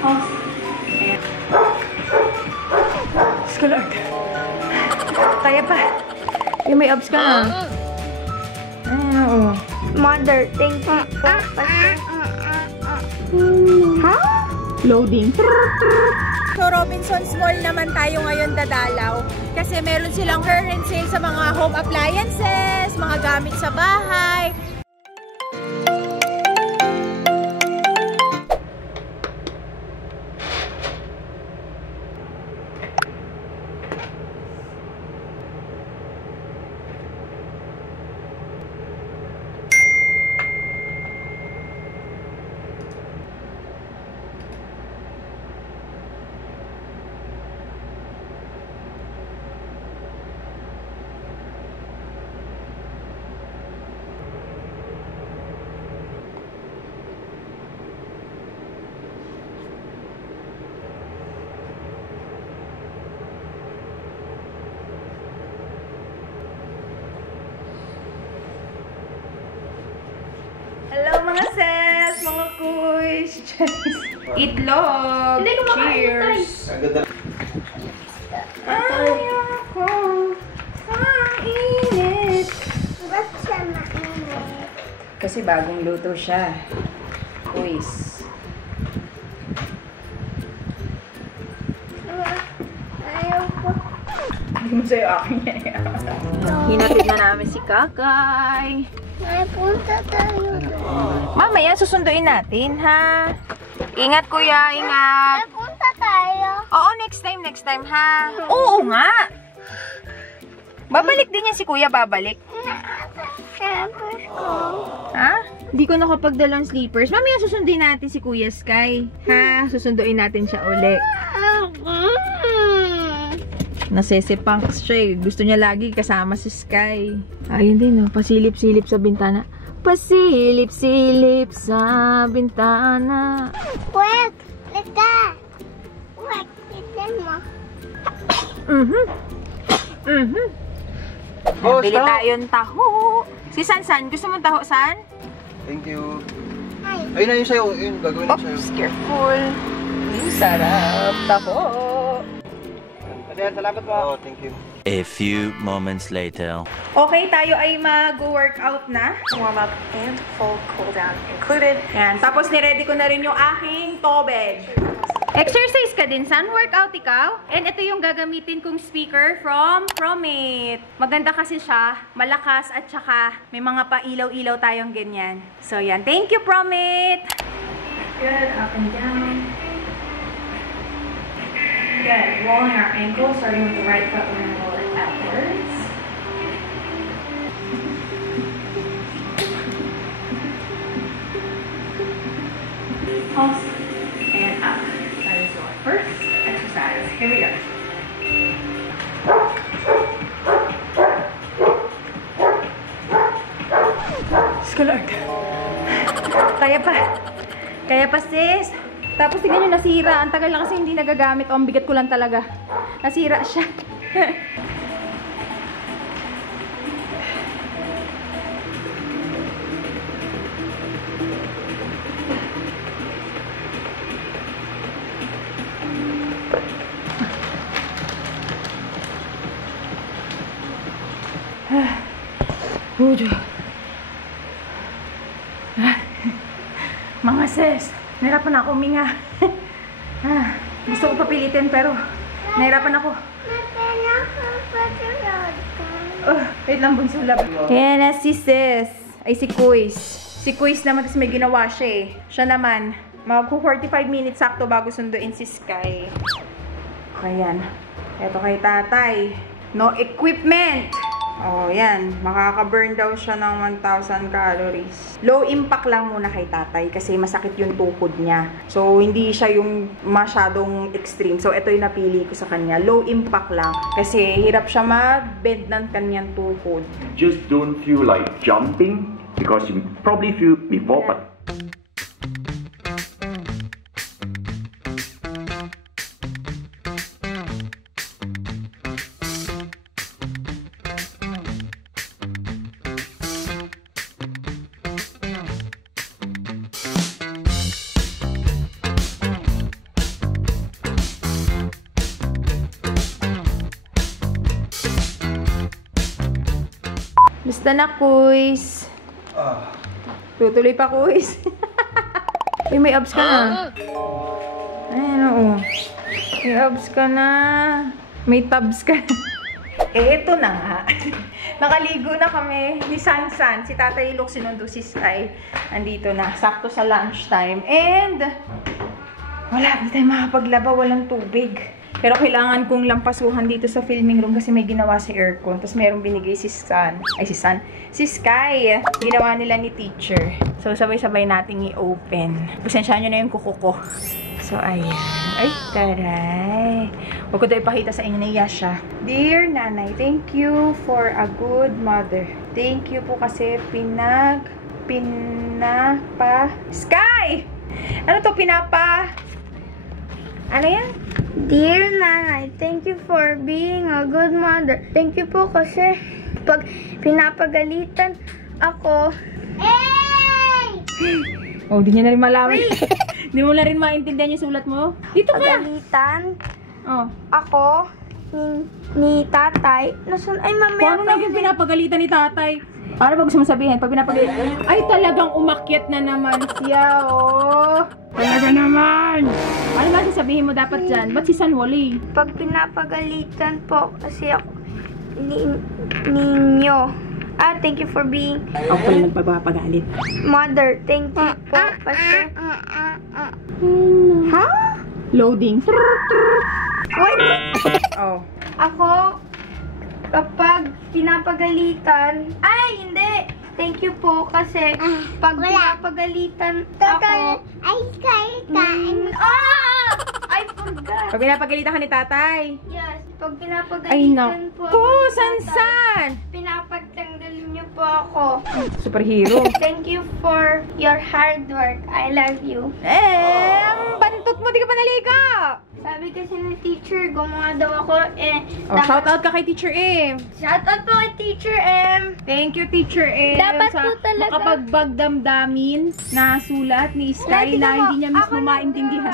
Pulse. And... Lord. Kaya pa. Yung may abs ka na. Oo. Mother, thank you. Ha? Loading. So, Robinsons Mall naman tayo ngayon dadalaw. Kasi meron silang current sale sa mga home appliances, mga gamit sa bahay. Hello mga sis, mga kuys. Itlog. Hindi ko Cheers. Ayoko. Ang init. Ba't siya mainit? Kasi bagong luto siya. Kuys. Ayoko. Hindi mo sa'yo akin yan. Hinatid na namin si Kakay. May punta tayo. Mamaya susunduin natin, ha? Ingat, kuya. Ingat. May punta tayo. Oo, next time, ha? Oo nga. Babalik din yan si kuya, babalik. Siyempre ko. Ha? Hindi ko nakapagdalang sleepers. Mamaya susunduin natin si Kuya Sky. Ha? Susunduin natin siya uli. Nasesepang siya eh. Gusto niya lagi kasama si Sky. Ayun din, no? Pasilip-silip sa bintana. Pasilip-silip sa bintana. Wait! Lika! Wait! Tignan mo. Bili tayong taho. Si San, gusto mong taho, San? Thank you. Hi. Ayun na yung sayo. Ayun, gagawin na sa'yo. Oops, careful. Sarap, taho. Salamat po. Oh, thank you. A few moments later. Okay, tayo ay mag-workout na. Warm up and full cool down included. Yan. Tapos niready ko na rin yung aking tobed. Exercise ka din, San? Workout ikaw? And ito yung gagamitin kong speaker from Promate. Maganda kasi siya, malakas at saka may mga pailaw-ilaw tayong ganyan. So yan. Thank you, Promate! Good. Up and down. Good. Rolling our ankle, starting with the right foot, we're going to roll it outwards. Pulse and up. That is your first exercise. Here we go. Lord. Kaya pa. Kaya pa, sis. Tapos tingnan nyo, nasira. Ang tagal lang kasi hindi nagagamit. O, ang bigat ko lang talaga. Nasira siya. Mga sis, nahirapan ako huminga. Gusto ko papilitin pero nahirapan ako. Wait lang, bunso lab. Ayan na si sis. Ay, si Kuis. Si Kuis naman kasi may ginawa siya eh. Siya naman, mag-45 minutes sakto bago sunduin si Sky. Ayan. Ito kay tatay. No equipment. Oh, yan. Makaka-burn daw siya ng 1,000 calories. Low impact lang muna kay tatay kasi masakit yung tuhod niya. So, hindi siya yung masyadong extreme. So, ito yung napili ko sa kanya. Low impact lang kasi hirap siya mag-bend ng kanyang tuhod. Just don't feel like jumping because you probably feel before, but Kamusta na, Kuys? Tutuloy pa, Kuys. Uy, may abs ka na. Ayan, oo. May abs ka na. May tabs ka na. Eto na nga. Nakaligo na kami ni Sansan. Si Tatay Ilok sinundo si Sky. Andito na. Sakto sa lunchtime. And wala, hindi tayo makapaglaba. Walang tubig. Pero kailangan kong lampasuhan dito sa filming room kasi may ginawa si aircon. Tapos mayroong binigay si si Sky. Ginawa nila ni teacher. So, sabay-sabay nating i-open. Pasensyahan nyo na yung kuko ko. So, ayan. Ay, taray. Huwag ko ito ipakita sa inyo na Yasha. Dear Nanay, thank you for a good mother. Thank you po kasi Sky! Ano to, ano yan? Dear Nanay, thank you for being a good mother. Thank you po kasi pag pinapagalitan ako. Hey! Oh, di niya na rin malaman. Di mo na rin maintindihan yung sulat mo? Dito ka! Pagalitan Oh. ako ni tatay. Ay, mamaya Paano naging pinapagalitan ni tatay? Ano ba gusto mo sabihin? Pag pinapagalitan, ay talagang umakyat na naman siya, oh. Talaga naman! Ano ba sasabihin mo dapat dyan? Ba't si San Wally? Pag pinapagalitan po kasi ako ninyo. Thank you for being Ako pala nagpapagalit. mother. Thank you po kasi Loading. wait. Oh. Ako kapag pinapagalitan, hindi. Thank you po kasi pag pinapagalitan ako, I forgot. Pag pinapagalitan ka ni tatay. Yes, pag Ay, pinapagalitan po naku! ako ni San? pinapagtanggalin niyo po ako. Superhero. Thank you for your hard work. I love you. Ang bantot mo, di ka pa naligo. Sabi kasi ng teacher, gumawa daw ako Shout out ka kay Teacher M. Shout out po kay Teacher M. Thank you, Teacher M. Dapat sa po talaga. makapagbagdamdamin na sulat ni Sky na hindi niya mismo maintindihan.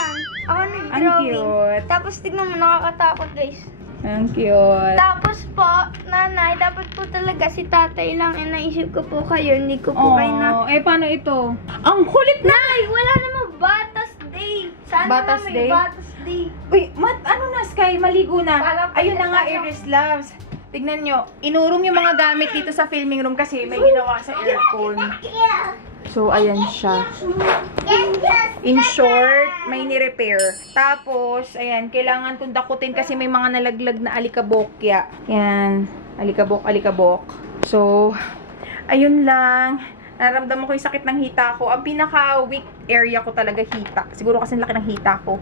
Ako Ang nag-drawing. cute. Tapos tignan mo, nakakatakot guys. Ang cute. Tapos po, Nanay, dapat po talaga si tatay lang. Naisip ko po kayo, hindi ko po kayo na... Paano ito? Ang kulit na! Nay, wala namang Batas Day. Sana Batas may Day? Batas Day. Uy, ano na, Sky? Maligo na. Parang Ayun na nga, Iris Loves. Tignan nyo. Inurong yung mga gamit dito sa filming room kasi may ginawa sa aircon. So, ayan siya. In short, may ni-repair. Tapos, ayan, kailangan itong dakutin kasi may mga nalaglag na alikabokya. Yan. Alikabok. So, ayun lang. Naramdaman ko yung sakit ng hita ko. Ang pinaka-weak area ko talaga hita. Siguro kasi laki ng hita ko.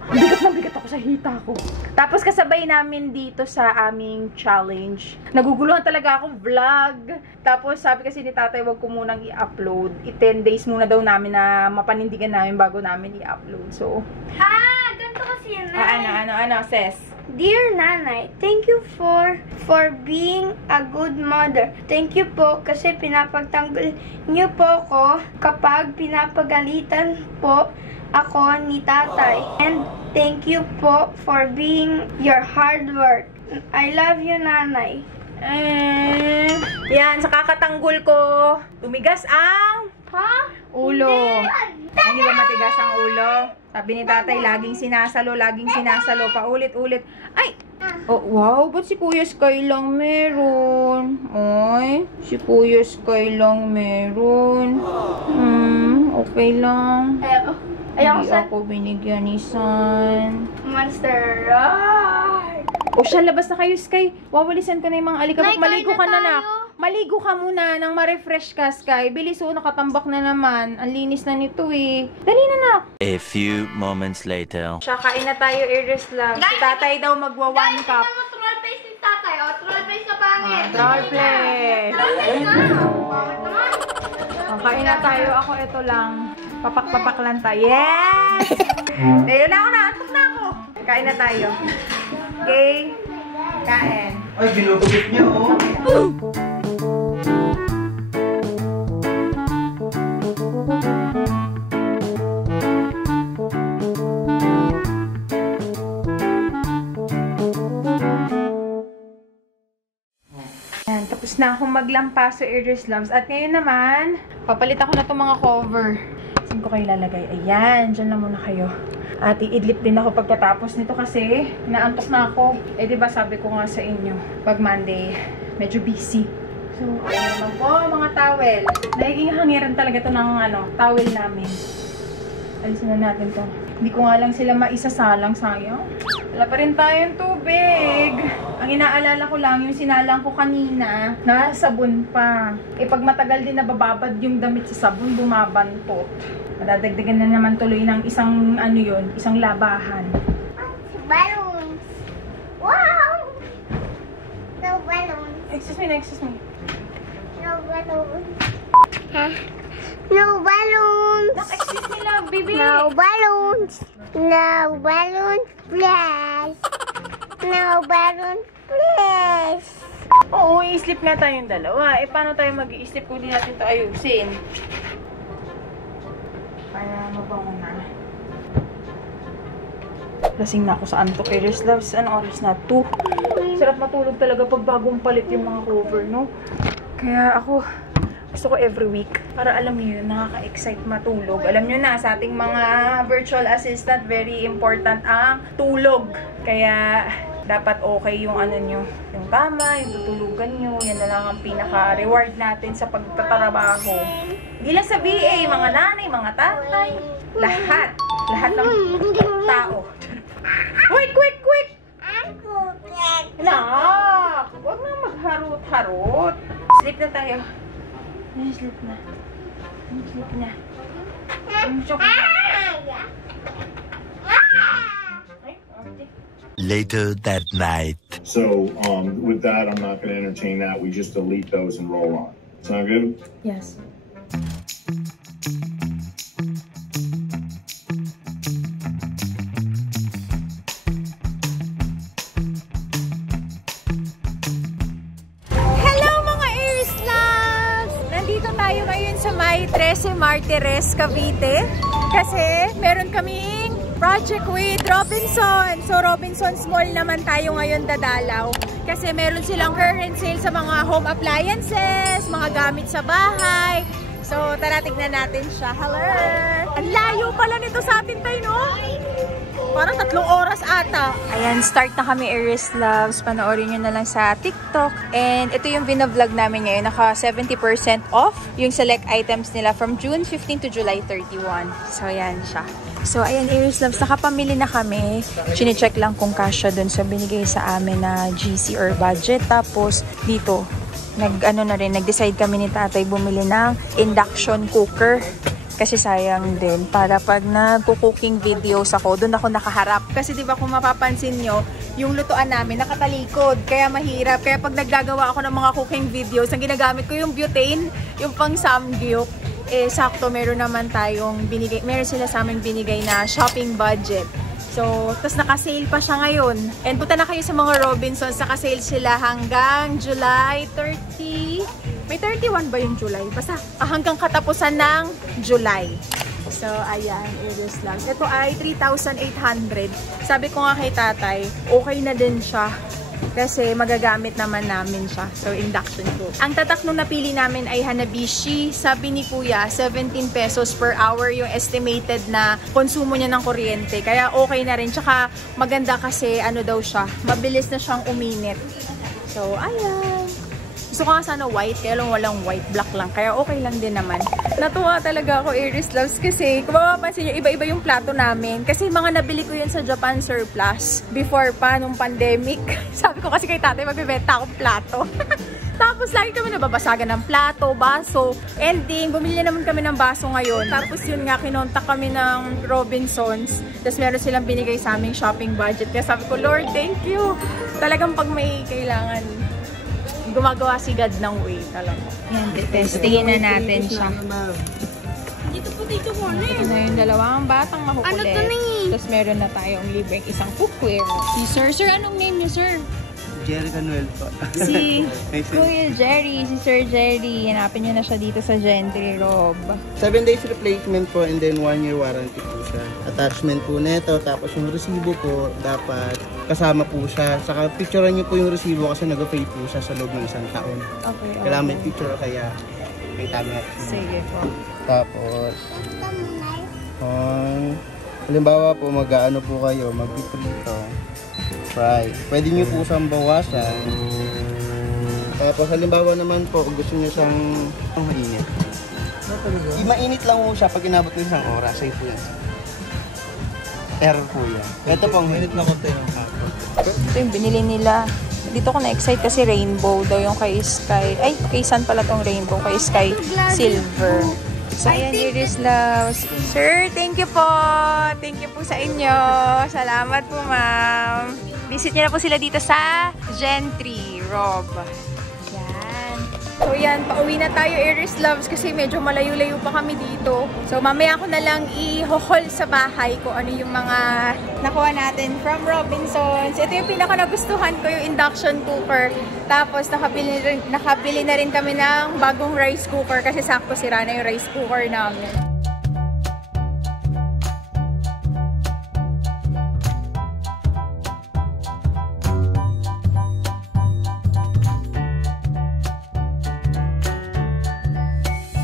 Bigat ako sa hita ko. Tapos kasabay namin dito sa aming challenge. Naguguluhan talaga ako vlog. Tapos sabi kasi ni tatay, wag ko munang i-upload. 10 days muna daw namin na mapanindigan namin bago namin i-upload. So, Ganito kasi yun, Nay. ano, sis? Dear Nanay, thank you for being a good mother. Thank you po kasi pinapagtanggol niyo po ko kapag pinapagalitan po ako ni tatay. And thank you po for being your hard work. I love you, Nanay. Yan, sa kakatanggol ko, tumigas ang ulo. Hindi ba matigas ang ulo? Sabi ni tatay, laging sinasalo, paulit-ulit. Ay! Oh, wow, ba't si Kuya Sky lang meron? Ay, si Kuya Sky lang meron. Okay lang. Hindi ako binigyan ni San. Monster Roar! O siya, labas na kayo, Sky. Wawalisan ko na yung mga alikabok. Nay, Maligo kain ka na na, tayo. Maligo ka muna nang ma-refresh ka, Sky. Bilis, nakatambak na naman. Ang linis na nito eh. Dali na, nak. A few moments later. Siya, kain na tayo, Iris Love. Si tatay daw magwa-1 cup. Tignan mo, troll face ni tatay. Troll face na pangit. Troll face. Pangit naman. Kain na tayo. Ako, ito lang. Papak-papak lang tayo. Yes! Dahil na ako, naantok na ako. Kain na tayo. Okay? Kain. Ay, ginugubit niya, oh. Tapos na akong maglampaso, Iris Loves. At ngayon naman, papalit ako na itong mga cover. Saan ko kayo lalagay? Ayan, dyan lang muna kayo. At iidlip din ako pagkatapos nito kasi naantok na ako. Eh, diba sabi ko nga sa inyo, pag Monday, medyo busy. So, ayan naman po, mga towel. Nagiging hangiran talaga ito ng towel namin. Alisin na natin to. Hindi ko nga lang sila maisasalang, sayang. Wala pa rin tayong tubig. Ang inaalala ko lang, yung sinalang ko kanina, sabon pa. Eh, pag matagal din nabababad yung damit sa sabon, bumabantot. Madadagdagan na naman tuloy ng isang, isang labahan. Balloons! Wow! No balloons. Excuse me. No balloons. Huh? No balloons. Excuse me lang, baby. No balloons. No balloons, please. No balloons, please. Oo, i-sleep nga tayong dalawa. Eh, paano tayo mag-i-sleep kung di natin ito ayusin? Para mabango na. Lasing na ako sa antok, Iris Loves. Anong oras na? 2. Sarap matulog talaga pag bagong palit yung mga cover, no? Kaya ako, gusto ko every week. Para alam niyo yun, nakaka-excite matulog. Alam niyo na, sa ating mga virtual assistant, very important ang tulog. Kaya, dapat okay yung nyo, yung kama, yung tutulugan nyo. Yan na lang ang pinaka-reward natin sa pagtatrabaho. Hindi lang sa VA, mga nanay, mga tatay. Lahat ng tao. Quick! Nak! Huwag na magharot-harot. Sleep na tayo. Sleep na. Later that night. So, with that, I'm not going to entertain that. We just delete those and roll on. Sound good? Yes. Sa May 13 Martires, Cavite. Kasi meron kaming project with Robinson. So Robinson's Mall naman tayo ngayon dadalaw. Kasi meron silang current sale sa mga home appliances, mga gamit sa bahay. So tara, tignan natin siya. Hello! Ang layo pala nito sa atin tayo, no? Parang 3 oras ata. Ayan, start na kami, Iris Loves. Panoorin nyo na lang sa TikTok. And ito yung vlog namin ngayon. Naka 70% off yung select items nila from June 15 to July 31. So, ayan siya. So, ayan, Iris Loves. Nakapamili na kami. Chine-check lang kung kasya dun sa binigay sa amin na GC or budget. Tapos, dito, nag-decide kami ni tatay bumili ng induction cooker. Kasi sayang din. Para pag nagko-cooking videos ako, doon ako nakaharap. Kasi diba kung mapapansin nyo, yung lutuan namin nakatalikod. Kaya mahirap. Kaya pag naggagawa ako ng mga cooking videos, ang ginagamit ko yung butane, yung pang samgyup. Eh, sakto, meron sila sa amin binigay na shopping budget. So, tapos naka-sale pa siya ngayon. And punta na kayo sa mga Robinsons, naka-sale sila hanggang July 30. May 31 ba yung July? Basta hanggang katapusan ng July. So, ayan, Iris Loves. Ito ay 3,800. Sabi ko nga kay tatay, okay na din siya. Kasi magagamit naman namin siya. So, induction cook. Ang tatak nung napili namin ay Hanabishi. Sabi ni Kuya, 17 pesos per hour yung estimated na konsumo niya ng kuryente. Kaya okay na rin. Tsaka maganda kasi daw siya. Mabilis na siyang uminit. So, ayan. Gusto ko nga sana white, kaya lang walang white, black lang. Kaya okay lang din naman. Natuwa talaga ako, Iris Loves, kasi kung mapapansin nyo, iba-iba yung plato namin. Kasi mga nabili ko yun sa Japan Surplus before pa nung pandemic. Sabi ko kasi kay tatay, magbibenta akong plato. Tapos lagi kami nababasagan ng plato, baso. Ending, bumili naman kami ng baso ngayon. Tapos yun nga, kinontak kami ng Robinsons. Tapos meron silang binigay sa aming shopping budget. Kaya sabi ko, Lord, thank you. Talagang pag may kailangan, gumagawa si God ng way. Alam mo. Yan, testingin na natin siya. Dito po dito mo na. Ito na yung dalawang batang makukulit. Ano to na eh? Tapos meron na tayong libreng isang cookware. Si Sir. Sir, anong name niyo, Sir? Jerry Canuel po. Si Kuya Jerry. Si Sir Jerry. Hanapin niyo na siya dito sa Gentry Rob. 7 days replacement po and then 1 year warranty po. siya. Attachment po nito, tapos yung resibo po, dapat kasama po siya. Saka picturean niyo po yung resibo kasi nag-pay po siya sa loob ng 1 taon. Okay. Kailangan may picture kaya may tama. Sige po. Tapos, halimbawa po, mag-ano po kayo, mag-prito. Fry. Pwede niyo po siyang bawasan. Tapos halimbawa naman po, kung gusto niyo siyang mainit. Mainit lang po siya pag inabot ng 1 oras. Safe po yan. Error po yan. Ito po ang mainit na konti ng hapon. Ito yung binili nila. Dito ko na-excite kasi rainbow daw yung kay Sky. Ay, kay San pala tong rainbow. Kay Sky Silver. So, ayan, Iris Loves. Sir, thank you po. Thank you po sa inyo. Salamat po, ma'am. Visit niyo na po sila dito sa Gentry, Rob. Yan. So, yan. Pauwi na tayo, Iris Loves, kasi medyo malayo-layo pa kami dito. So, mamaya ko na lang i-haul sa bahay kung ano yung mga nakuha natin from Robinsons. Ito yung pinaka-nagustuhan ko, yung induction cooker. Tapos, nakabili na rin kami ng bagong rice cooker kasi sakto sira na yung rice cooker namin.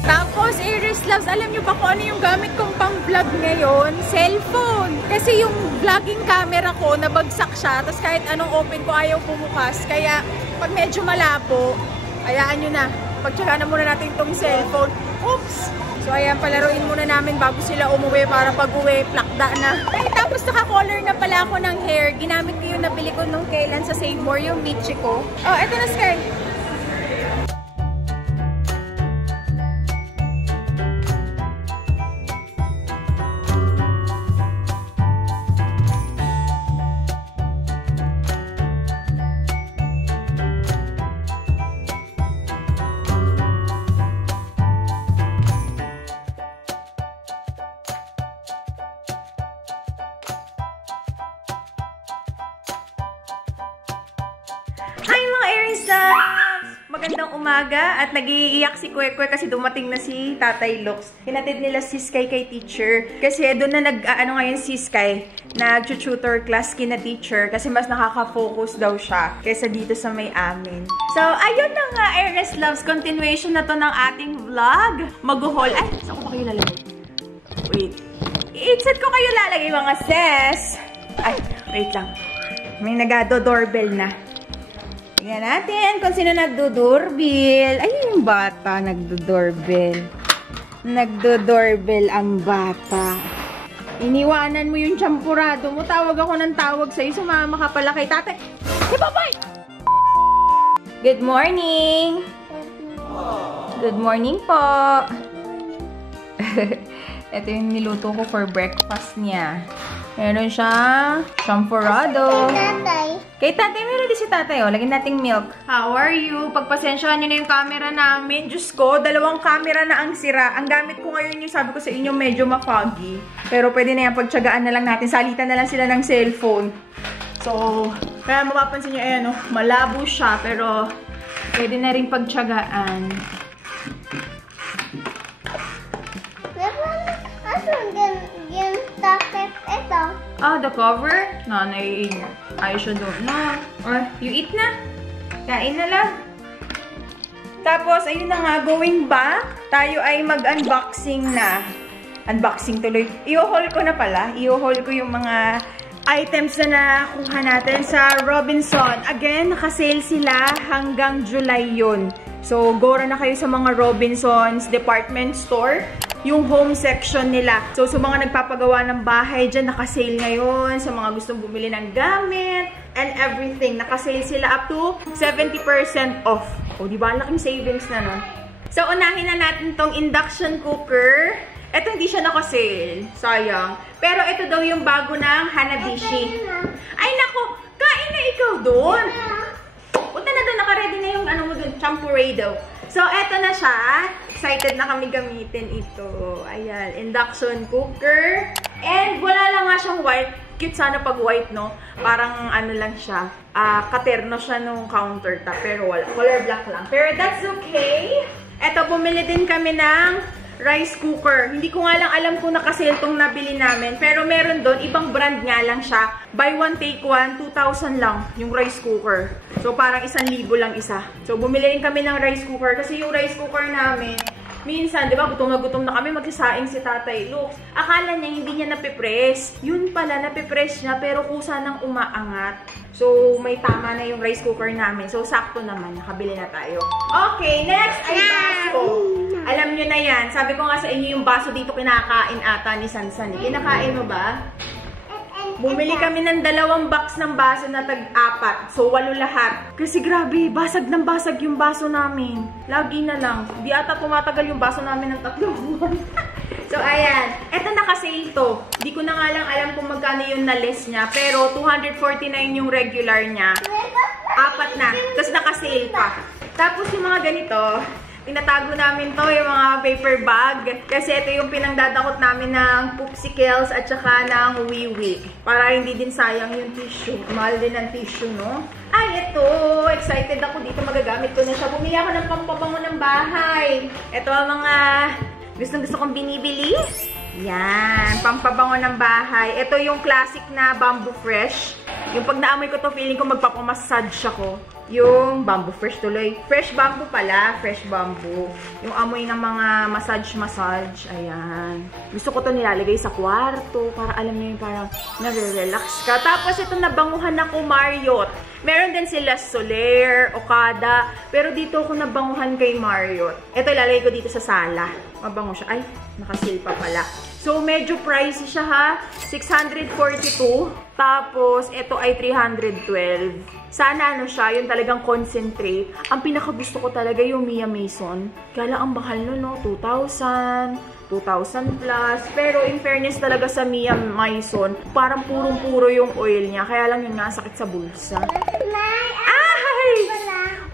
Tapos, Iris Loves, alam nyo ba kung ano yung gamit kong pang-vlog ngayon? Cellphone! Kasi yung vlogging camera ko, nabagsak siya. Tapos kahit anong open ko, ayaw bumukas. Kaya, pag medyo malabo, hayaan nyo na. Pagtsaga na muna natin itong cellphone. Oops! So, ayan, palaruin muna namin bago sila umuwi para pag-uwi, plakda na. Ay, tapos naka-color na pala ako ng hair. Ginamit ko yung nabili ko nung kailan sa Save More, yung Michiko. Oh, eto na, Sky. Hi mga Aries Loves! Magandang umaga at nag-iiyak si Kwekwe kasi dumating na si Tatay Lux. Hinatid nila si Sky kay teacher kasi doon na ngayon si Sky, nag-tutor class kina teacher kasi mas nakaka-focus daw siya kaysa dito sa may amin. So, ayun na nga Aries Loves, continuation na to ng ating vlog. Mag-haul. Ay, saan ko ba kayo lalagay? Wait. I-set ko kayo lalagay mga sis. Ay, wait lang. May nag-do-doorbell na. Tingnan natin kung sino nagdo-doorbell. Ay, yung bata nagdo-doorbell. Nagdo-doorbell ang bata. Iniwanan mo yung champurado mo. Tawag ako ng tawag sa'yo. Sumama ka pala kay tatay. Hey, bye-bye! Good morning! Good morning po! Ito yung niluto ko for breakfast niya. Meron siyang champurado. Kay tatay, meron din si tatay. Lagyan nating milk. How are you? Pagpasensyahan nyo na yung camera namin. Diyos ko, 2 camera na ang sira. Ang gamit ko ngayon yung sabi ko sa inyo medyo ma-foggy. Pero pwede na yan. Pagtsagaan na lang natin. Salitan na lang sila ng cellphone. So, kaya mapapansin nyo, ayan, malabo siya. Pero, pwede na rin pagtsagaan. Ah, the cover? Nanay, ayos siya doon. No. Or, you eat na? Kain na lang. Tapos, ayun na nga, going back, tayo ay mag-unboxing na. Unboxing tuloy. I-haul ko na pala. I-haul ko yung mga items na nakuha natin sa Robinson. Again, nakasale sila hanggang July yun. So, gora na kayo sa mga Robinsons department store. Yung home section nila. So, sa mga nagpapagawa ng bahay dyan, nakasale ngayon. Sa mga gustong bumili ng gamit and everything. Nakasale sila up to 70% off. O, diba? Laking savings na, no? So, unahin na natin tong induction cooker. Ito, hindi siya nakasale. Sayang. Pero, ito daw yung bago ng Hanabishi. Ay, nako! Kain na ikaw doon! Punta na doon. Naka-ready na yung ano mo doon. Champurado. So, eto na siya. Excited na kami gamitin ito. Ayan, induction cooker. And wala lang nga siyang white. Cute sana pag white, no? Parang ano lang siya. Katerno siya nung countertop. Pero wala. Color black lang. Pero that's okay. Eto, bumili din kami ng rice cooker. Hindi ko nga lang alam kung nakasale tong nabili namin. Pero meron doon, ibang brand nga lang siya. Buy one, take one, 2,000 lang yung rice cooker. So, parang 1,000 lang isa. So, bumili rin kami ng rice cooker. Kasi yung rice cooker namin, minsan, di ba, gutom na kami, magsasaing si Tatay Lux. Akala niya, hindi niya napipress. Yun pala, napipress niya, pero kusa nang umaangat. So, may tama na yung rice cooker namin. So, sakto naman, nakabili na tayo. Okay, next ay baso. Alam nyo na yan. Sabi ko nga sa inyo, yung baso dito kinakain ata ni Sansan. Kinakain mo ba? Bumili kami ng 2 box ng baso na tag-4. So, 8 lahat. Kasi grabe, basag ng basag yung baso namin. Lagi na lang. Di ata tumatagal yung baso namin ng 3 buwan. So, ayan. Eto naka-sale to. Di ko na nga lang alam kung magkano yung na-less niya. Pero, 249 yung regular niya. 4 na. Tapos naka-sale pa. Tapos yung mga ganito, tinatago namin to, yung mga paper bag. Kasi ito yung pinangdadakot namin ng popsicles at saka ng wiwi. Para hindi din sayang yung tissue. Mahal din ang tissue, no? Ay, ito! Excited ako dito. Magagamit ko na siya. Bumili ako ng pampabango ng bahay. Ito ang mga gustong-gusto kong binibili. Yan. Pampabango ng bahay. Ito yung classic na Bamboo Fresh. Yung pag naamoy ko to, feeling ko magpapamassage ako. Yung Bamboo Fresh tuloy. Fresh bamboo pala. Fresh bamboo. Yung amoy ng mga massage. Ayan. Gusto ko to nilalagay sa kwarto. Para alam niyo yung parang nare-relax ka. Tapos ito nabanguhan ako Marriott. Meron din sila Soler, Okada. Pero dito ako nabanguhan kay Marriott. Ito ilalagay ko dito sa sala. Mabango siya. Ay, nakasil pa pala. So, medyo pricey siya ha. 642. Tapos, ito ay 312. Sana ano siya, yung talagang concentrate. Ang pinakagusto ko talaga yung Mia Mason. Kaya lang ang bahal nun, no? 2,000 plus. Pero in fairness talaga sa Mia Mason, parang purong-puro yung oil niya. Kaya lang yung nasakit sa bulsa. Ay!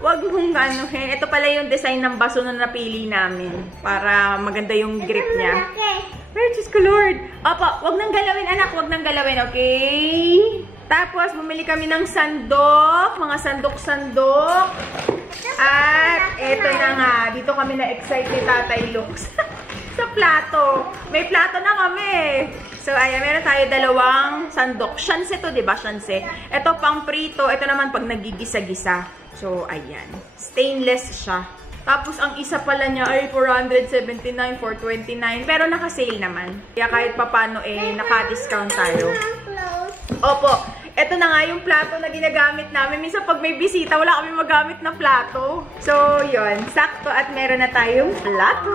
Wag mong ganuhin. Ito pala yung design ng baso na napili namin. Para maganda yung grip niya. Pero Diyos ko Lord. Opo, wag nang galawin anak. Wag nang galawin, okay? Tapos, bumili kami ng sandok. Mga sandok-sandok. At, eto na nga. Dito kami na-excite ni Tatay Lux. Sa plato. May plato na kami. So, ayan. Meron tayo 2 sandok. Shanse to, diba? Shanse. Ito pang prito. Ito naman pag nagigisa-gisa. So, ayan. Stainless siya. Tapos, ang isa pala niya ay 479, 429. Pero naka-sale naman. Kaya kahit papano naka-discount tayo. Opo. Ito na nga yung plato na ginagamit namin. Minsan pag may bisita, wala kami magamit na plato. So, yun. Sakto at meron na tayong plato.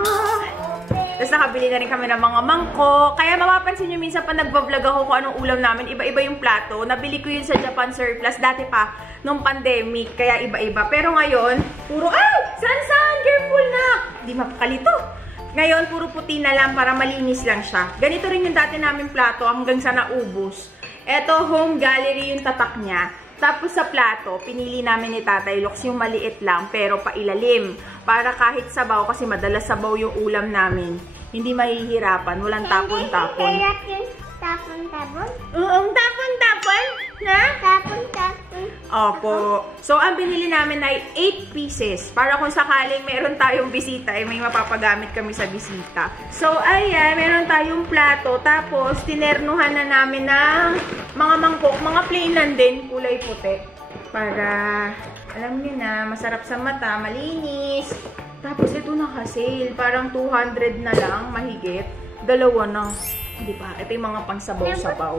Tapos nakabili na rin kami ng mga mangkok. Kaya mapapansin nyo minsan pa nagbablog ako kung anong ulam namin. Iba-iba yung plato. Nabili ko yun sa Japan Surplus. Dati pa, nung pandemic. Kaya iba-iba. Pero ngayon, puro, ay! San? Careful na! Di mapakalito. Ngayon, puro puti na lang para malinis lang siya. Ganito rin yung dati namin plato hanggang sa naubos. Eto, home gallery yung tatak niya. Tapos sa plato, pinili namin ni Tatay Lux yung maliit lang, pero pailalim. Para kahit sabaw, kasi madalas sabaw yung ulam namin. Hindi mahihirapan, walang tapon-tapon. Tapon-tapon? Oo, tapon-tapon? Na? Tapon-tapon. Opo. So, ang binili namin ay 8 pieces. Para kung sakaling meron tayong bisita, may mapapagamit kami sa bisita. So, ayan, meron tayong plato. Tapos, tinernuhan na namin ng mga mangkok. Mga plain lang din, kulay puti. Para, alam niyo na, masarap sa mata, malinis. Tapos, ito naka-sale. Parang 200 na lang, mahigit. 2 na. Di ba? Ito yung mga pang-sabaw-sabaw.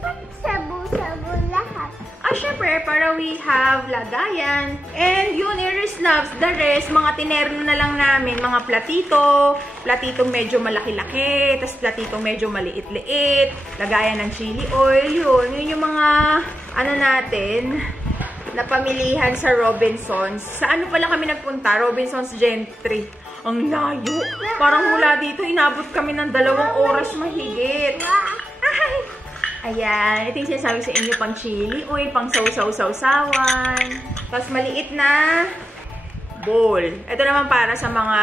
Bakit sabaw-sabaw lahat? Syempre, para we have lagayan. And yun, Iris loves. The rest, mga tinerno na lang namin. Mga platito. Platitong medyo malaki-laki. Tapos platitong medyo maliit-liit. Lagayan ng chili oil. Yun yung mga, ano natin, na pamilihan sa Robinsons. Sa ano pala kami nagpunta? Robinsons Gentry. Ang layo. Parang mula dito, inabot kami ng 2 oras mahigit. Ay! Ayan. Ito yung sinasabi sa inyo, pang chili oil, pang sausaw-sausawan. Tapos maliit na bowl. Ito naman para sa mga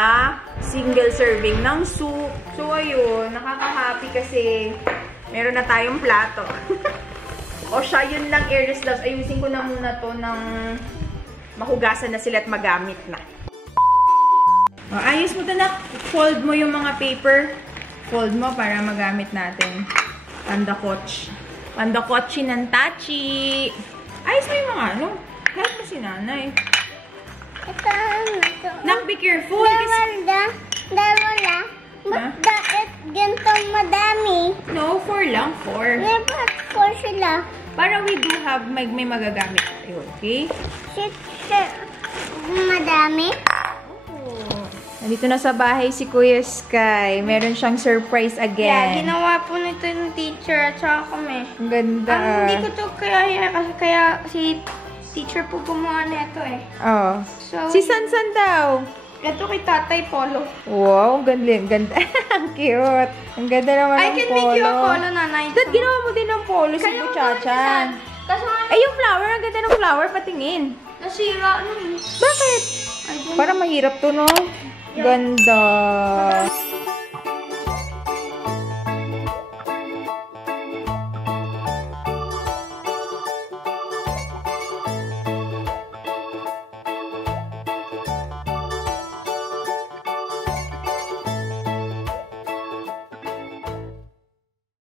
single serving ng soup. So, ayun. Nakaka-happy kasi meron na tayong plato. O siya, yun lang, Airless Loves. Ayusin ko na muna to ng mahugasan na sila at magamit na. O, ayos mo na. Fold mo yung mga paper. Fold mo para magamit natin. Pandakotch. Pandakotchi ng tachi. Ayos mo yung mga ano. Help mo si nanay. Ito. Nak, be careful. Dalawa. Bakit ganitong madami? No, 4 lang. 4. Dapat 4 sila. Para we do have, may magagamit tayo, okay? Madami? Nandito na sa bahay si Kuya Sky. Meron siyang surprise Yeah, again. ginawa po nito yung teacher at saka kami. Ang ganda. Hindi ko to kaya si teacher po gumawa nito eh. Oh. So, Si Sansan daw. ito kay Tatay Polo. Wow, ang ganda. Ang ganda. Ang cute. Ang ganda naman I ng can polo. make you a polo, nanay. Dad, ginawa mo din ng polo si Buchacha. Kaso nga, Ay, yung flower. Ang ganda ng flower. Patingin. nasira nun. Bakit? I don't Parang mahirap to, no? Ganda.